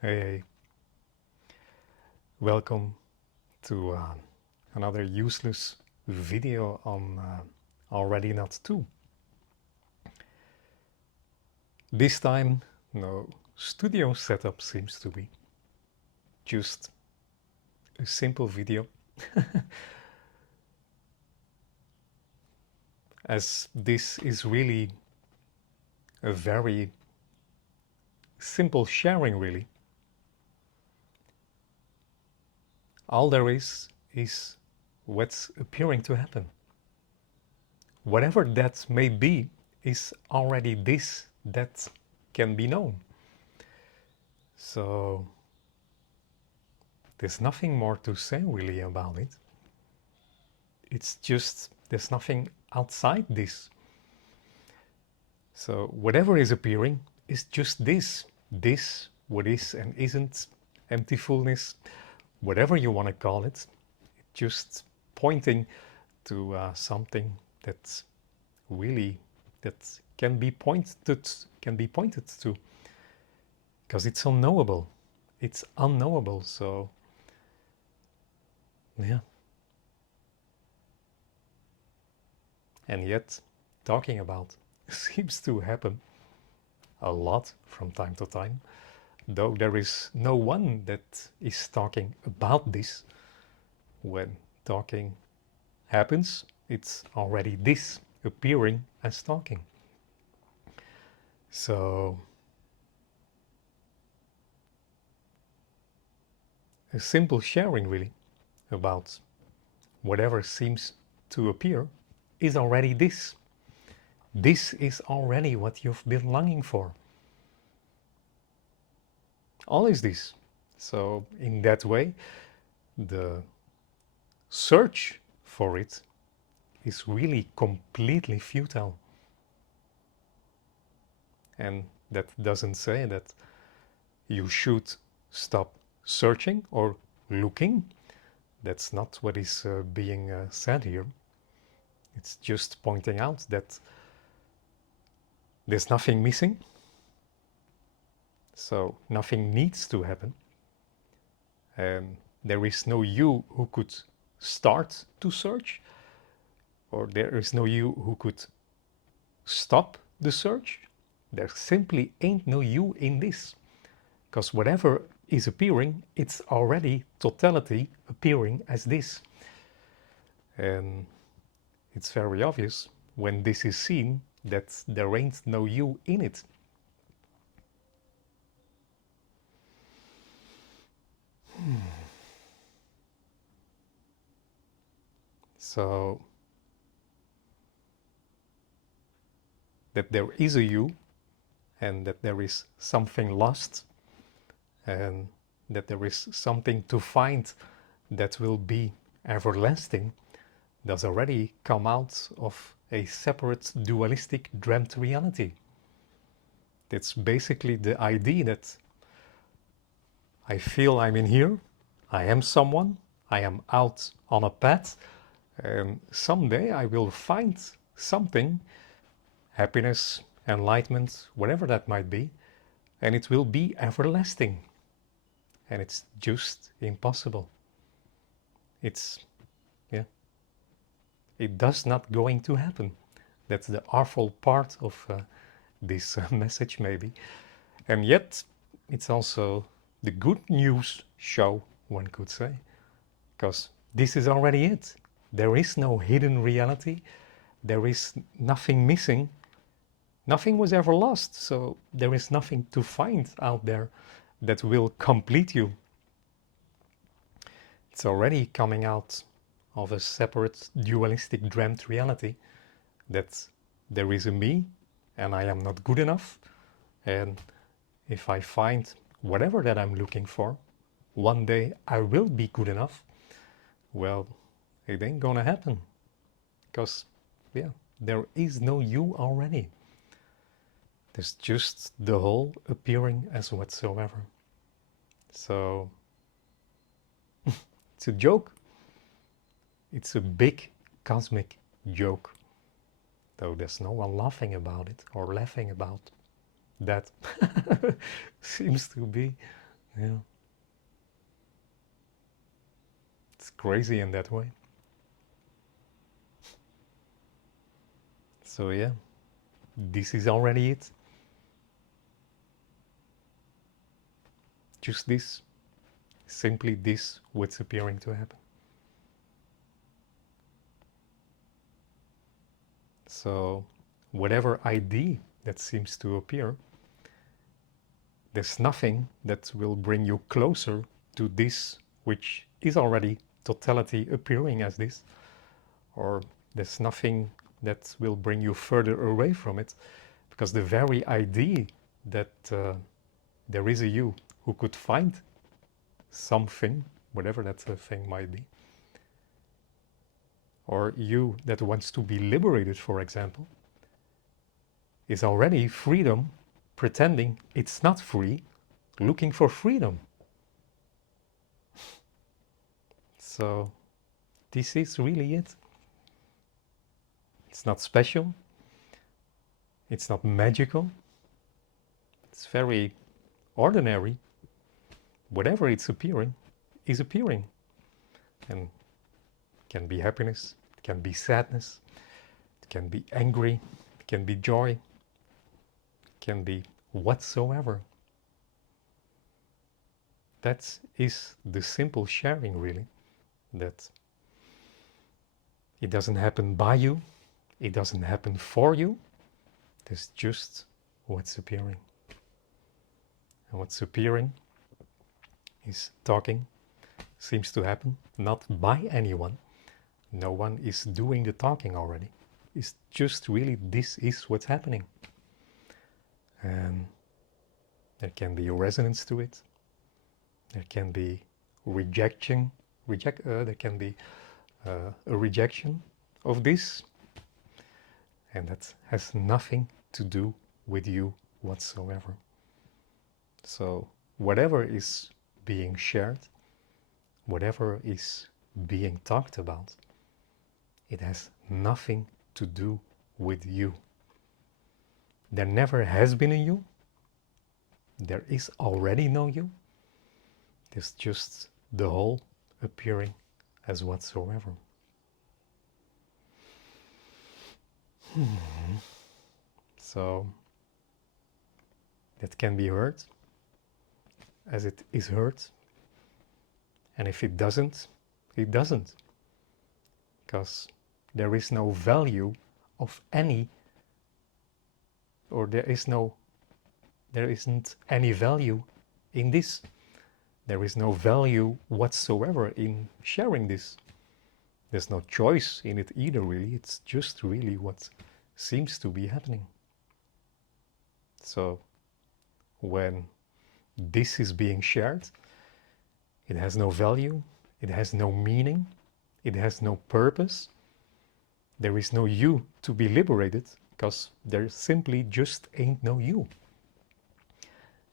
Hey, welcome to another useless video on already NotTwo. This time, no studio setup seems to be, just a simple video, as this is really a very simple sharing really. All there is what's appearing to happen. Whatever that may be is already this that can be known. So there's nothing more to say really about it. It's just there's nothing outside this. So whatever is appearing is just this. This, what is and isn't, empty fullness, whatever you want to call it, just pointing to something that's really that can be pointed to, because it's unknowable. It's unknowable. So yeah. And yet, talking about seems to happen a lot from time to time, though there is no one that is talking about this. When talking happens, it's already this appearing as talking. So, a simple sharing really about whatever seems to appear is already this. This is already what you've been longing for. All is this. So, in that way, the search for it is really completely futile. And that doesn't say that you should stop searching or looking. That's not what is being said here. It's just pointing out that there's nothing missing, so nothing needs to happen. And there is no you who could start to search, or there is no you who could stop the search. There simply ain't no you in this, because whatever is appearing, it's already totality appearing as this. And it's very obvious when this is seen that there ain't no you in it. So that there is a you, and that there is something lost, and that there is something to find that will be everlasting, does already come out of a separate dualistic dreamt reality. It's basically the idea that I feel I'm in here, I am someone, I am out on a path, and someday I will find something, happiness, enlightenment, whatever that might be, and it will be everlasting. And it's just impossible. It's, yeah, it does not going to happen. That's the awful part of this message, maybe. And yet, it's also the good news show, one could say, because this is already it. There is no hidden reality. There is nothing missing. Nothing was ever lost, so there is nothing to find out there that will complete you. It's already coming out of a separate dualistic dreamt reality that there is a me and I am not good enough, and if I find whatever that I'm looking for, one day I will be good enough. Well, it ain't gonna happen, because yeah, there is no you already. There's just the whole appearing as whatsoever. So it's a joke. It's a big cosmic joke. though there's no one laughing about it or laughing about that. Seems to be, yeah, it's crazy in that way. So yeah, this is already it. Just this, simply this, what's appearing to happen. So whatever ID that seems to appear, there's nothing that will bring you closer to this which is already totality appearing as this, or there's nothing that will bring you further away from it, because the very idea that there is a you who could find something, whatever that thing might be, or you that wants to be liberated, for example, is already freedom pretending it's not free, looking for freedom. So this is really it. It's not special, it's not magical, it's very ordinary. Whatever it's appearing is appearing, and it can be happiness, it can be sadness, it can be angry, it can be joy, it can be whatsoever. That is the simple sharing, really, that it doesn't happen by you, it doesn't happen for you, there's just what's appearing. And what's appearing is talking, seems to happen not by anyone. No one is doing the talking already. It's just really, this is what's happening. And there can be a resonance to it. There can be rejection. There can be a rejection of this. And that has nothing to do with you whatsoever. So whatever is being shared, whatever is being talked about, it has nothing to do with you. There never has been a you. There is already no you. There's just the whole appearing as whatsoever. So that can be heard as it is heard. And if it doesn't, it doesn't. Because there is no value of any, or there isn't any value in this. There is no value whatsoever in sharing this. There's no choice in it either, really. It's just really what seems to be happening. So when this is being shared, it has no value, it has no meaning, it has no purpose. There is no you to be liberated, because there simply just ain't no you.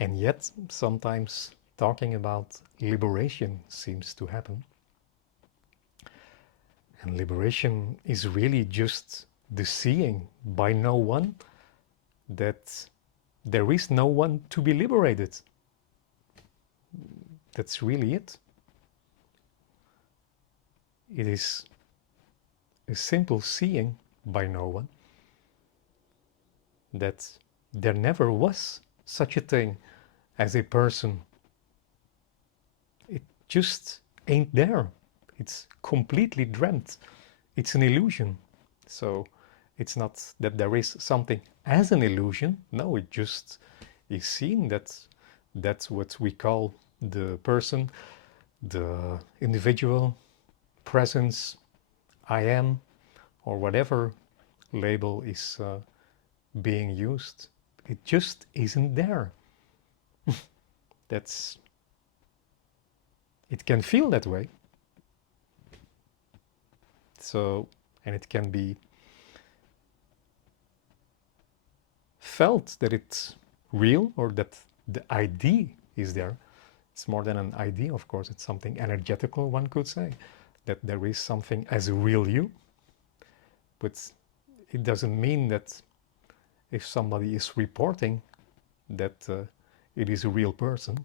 And yet, sometimes talking about liberation seems to happen. And liberation is really just the seeing by no one that there is no one to be liberated. That's really it. It is a simple seeing by no one that there never was such a thing as a person. It just ain't there. It's completely dreamt. It's an illusion. So it's not that there is something as an illusion. No, it just is seen that that's what we call the person, the individual, presence, I am, or whatever label is being used. It just isn't there. It can feel that way. So, and it can be felt that it's real, or that the idea is there. It's more than an idea, of course. It's something energetical, one could say, that there is something as a real you. But it doesn't mean that if somebody is reporting that it is a real person,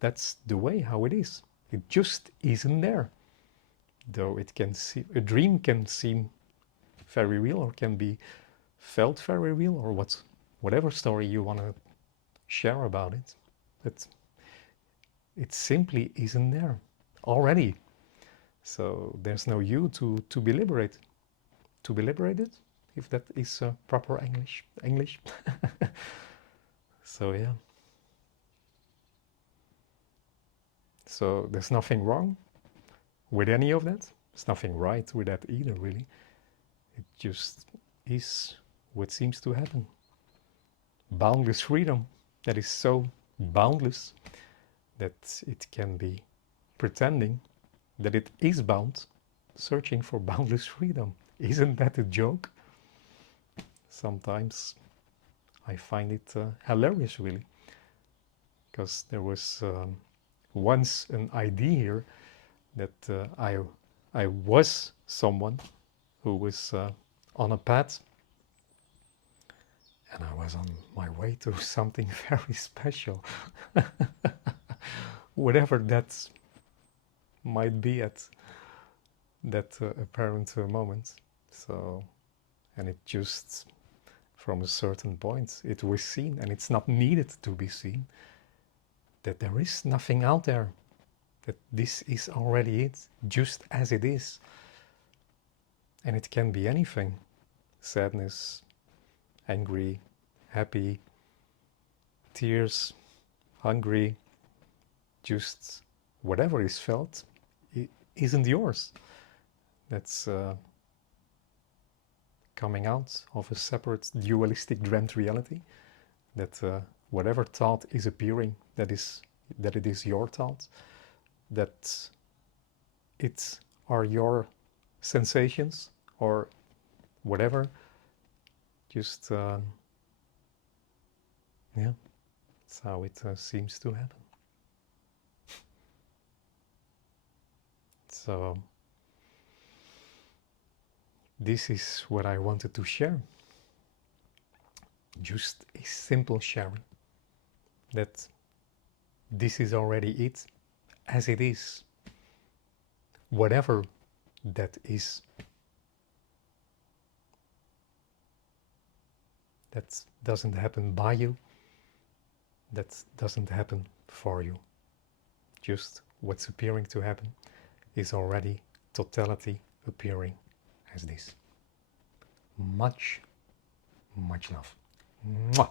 that's the way how it is. It just isn't there. Though it can see, a dream can seem very real or can be felt very real, or whatever story you want to share about it, but it simply isn't there already. So there's no you to be liberated. To be liberated, if that is proper English. So yeah. So there's nothing wrong with any of that. There's nothing right with that either, really. It just is what seems to happen. Boundless freedom that is so boundless that it can be pretending that it is bound, searching for boundless freedom. Isn't that a joke? Sometimes I find it hilarious, really, because there was once an idea here that I was someone who was on a path, and I was on my way to something very special, whatever that might be at that apparent moment. So, and it just, from a certain point, it was seen, and it's not needed to be seen, that there is nothing out there, that this is already it, just as it is. And it can be anything: sadness, angry, happy, tears, hungry, just whatever is felt isn't yours. That's coming out of a separate dualistic dreamt reality, that whatever thought is appearing, that it is your thought, that it are your sensations or whatever. Just yeah, that's how it seems to happen. So this is what I wanted to share. Just a simple sharing, that this is already it, as it is, whatever that is. That doesn't happen by you, that doesn't happen for you. Just what's appearing to happen is already totality appearing as this. Much, much love. Mwah.